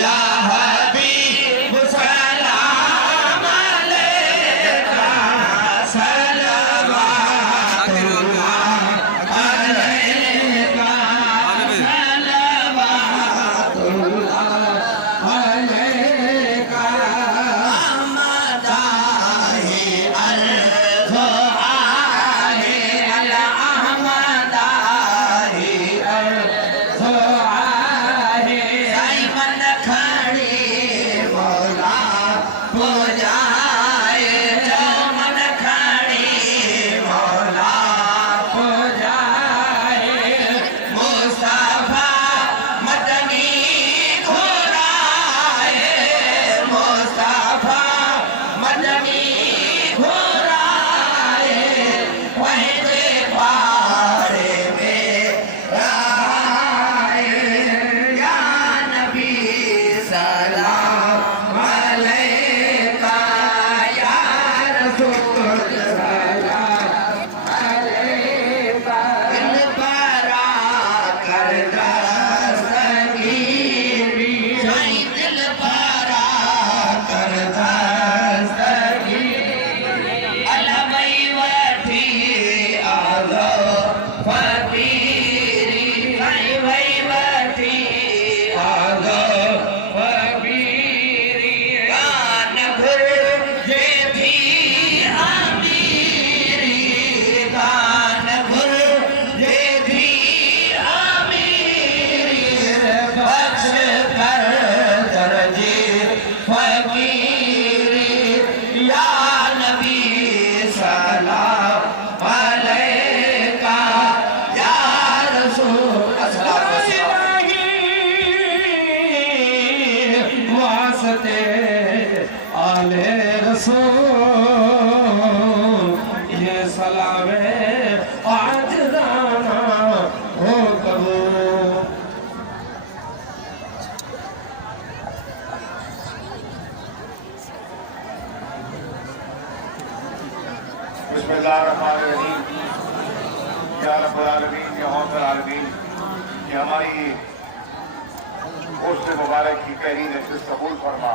या हबीब सलाम अलैका सलवातुल्लाह अलैका सलवातुल्लाह अलैका अहमदाही अल-ज़ुआही अल-अहमदाही अल-ज़ुआही साईं खड़ी मौला पुजाए जो मन खड़ी मौला पुजाए मुस्तफा मदनी घुराए मुस्तफा मदनी घुराए वहीं पारे में राए या नबी सलाम अलैका या रसूल सलाम अलैका दिल बरा कर दस्तगीरी साईं दिल बरा कर दस्तगीरी अलवई वठी आलो फकीरी साईं वई वठी आलो फकीरी कान घुर जे थी अमीरी कान घुर जे थी अमीरी बख्श कर दर्जे फकीरी या नबी सलाम अलैका या रसूल वास्ते आले रसूल ये सलामे आज राना हो कबूल। बिस्मिल्लाहिर्रहमानिर्रहीम। या रब्बुल आलमीन, या गौसुल आलमीन, कि हमारी उर्स मुबारक की पहली नशिस्त कबूल फरमा।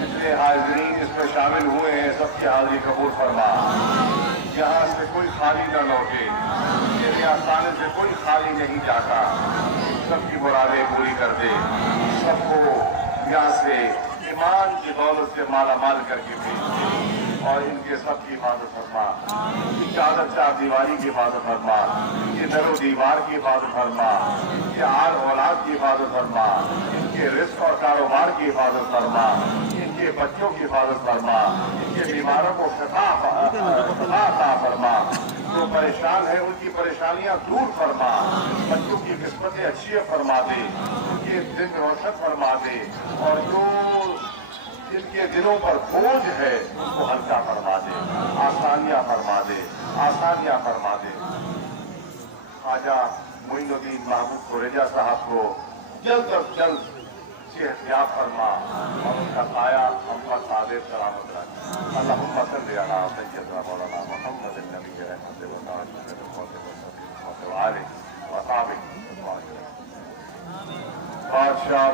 जितने हाज़रीन इसमें शामिल हुए हैं सबकी हाज़री कबूल फरमा। यहाँ से कोई खाली न लौटे, तेरे आस्थाने से कोई खाली नहीं जाता। सबकी मुरादें पूरी कर दे, सबको यहाँ से ईमान की दौलत से माला माल करके भेज दे और इनके सबकी हिफाजत फरमा। चादर चार दीवारी की हिफाजत फरमा, इनके दरो दीवार की हिफाजत फरमा, इनके आल औलाद की हिफाजत फरमा, इनके रिस्क और कारोबार की हिफाजत फरमा, इनके बच्चों की हिफाजत फरमा, इनके बीमारों को शिफा अता फरमा। जो परेशान है उनकी परेशानियां दूर फरमा, बच्चों की किस्मतें अच्छी फरमा दे, उनके दिन रोशन फरमा दे और जो जिनके दिलों पर बोझ है उसको हल्का फरमा दे, आसानियां फरमा दे, आसानियां फरमा दे। ख्वाजा मोइनुद्दीन महबूब कुरेजा साहब को जल्द अज जल्द सेहतयाब फरमा और उनका साया हम पर सादे सलामत रखे। अल्लाहुम्मा सल्ली अला सय्यदना मौलाना मुहम्मदिन नबी रहमत व बादशाह